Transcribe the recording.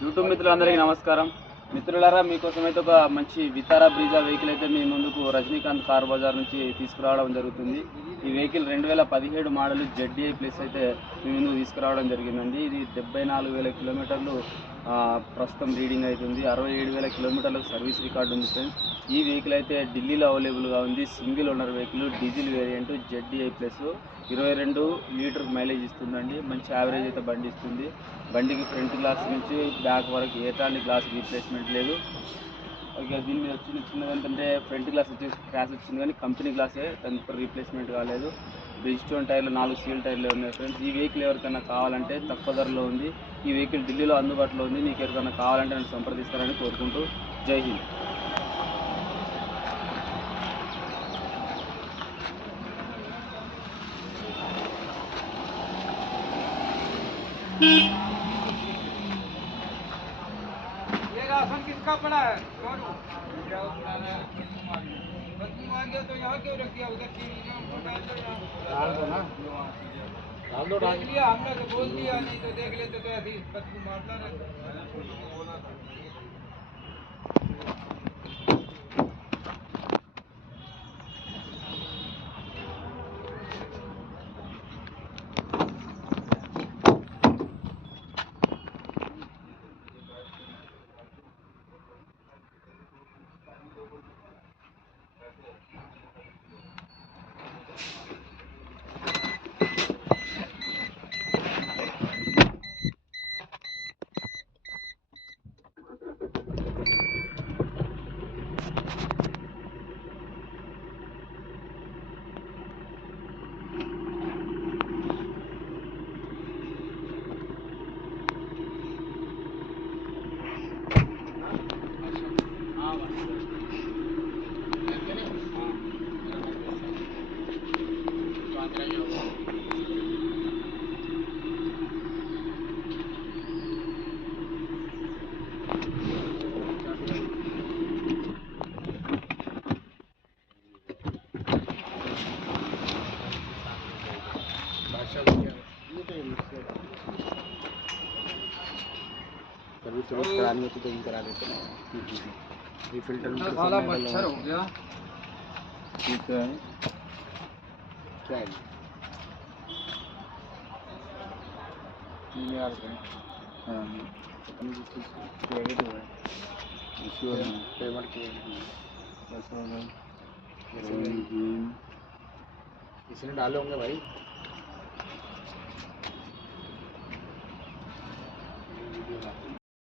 యూట్యూబ్ మిత్రులందరికీ నమస్కారం. మిత్రులారా, మీకోసమైతే ఒక మంచి వితారా బ్రీజా వెహికల్ అయితే మీ ముందుకు రజనీకాంత్ కార్ బజార్ నుంచి తీసుకురావడం జరుగుతుంది. ఈ వెహికల్ 2017 మోడల్ ZDI ప్లస్ అయితే మీ ముందుకు తీసుకురావడం జరిగిందండి. ఇది 74,000 కిలోమీటర్లు ప్రస్తుతం రీడింగ్ అవుతుంది. 67,000 కిలోమీటర్లకు సర్వీస్ రికార్డు ఉంది ఫ్రెండ్స్. ఈ వెహికల్ అయితే ఢిల్లీలో అవైలబుల్గా ఉంది. Single owner vehicle, diesel variant, ZDI plus 22 litre mileage ఇస్తుందండి. మంచి యావరేజ్ అయితే బండి ఇస్తుంది. బండికి ఫ్రంట్ గ్లాస్ నుంచి బ్యాక్ వరకు ఎలాంటి గ్లాస్ రీప్లేస్మెంట్ లేదు. ఇక దీని మీద వచ్చిన చిన్నది ఏంటంటే ఫ్రంట్ గ్లాస్ వచ్చేసి క్రాష్ వచ్చింది, కానీ కంపెనీ గ్లాసే, దానికి రీప్లేస్మెంట్ కాలేదు. బ్రిడ్జ్స్టోన్ టైర్లు 4 స్టీల్ టైర్లు ఉన్నాయి ఫ్రెండ్స్. ఈ వెహికల్ ఎవరికైనా కావాలంటే తక్కువ ధరలో ఉంది. ఈ వెహికల్ ఢిల్లీలో అందుబాటులో ఉంది. మీకు ఎవరికైనా కావాలంటే నన్ను సంప్రదిస్తారని కోరుకుంటూ జై హింద్. ये राशन किसका पड़ा है? कौन बदबू मार गया तो यहाँ क्यों रख दिया? उधर हमको डाल दो, यहाँ देख लिया हमने तो बोल दिया, नहीं तो देख लेते तो ऐसी बदबू मारता रहता। सर्विस करानी होती तो करा देते ना। ये फिल्टर साला मच्छर हो गया। ठीक है, क्या है? 3,000 रुपये। हाँ, क्रेडिट हुआ है, पेमेंट किया इसने डाले होंगे भाई।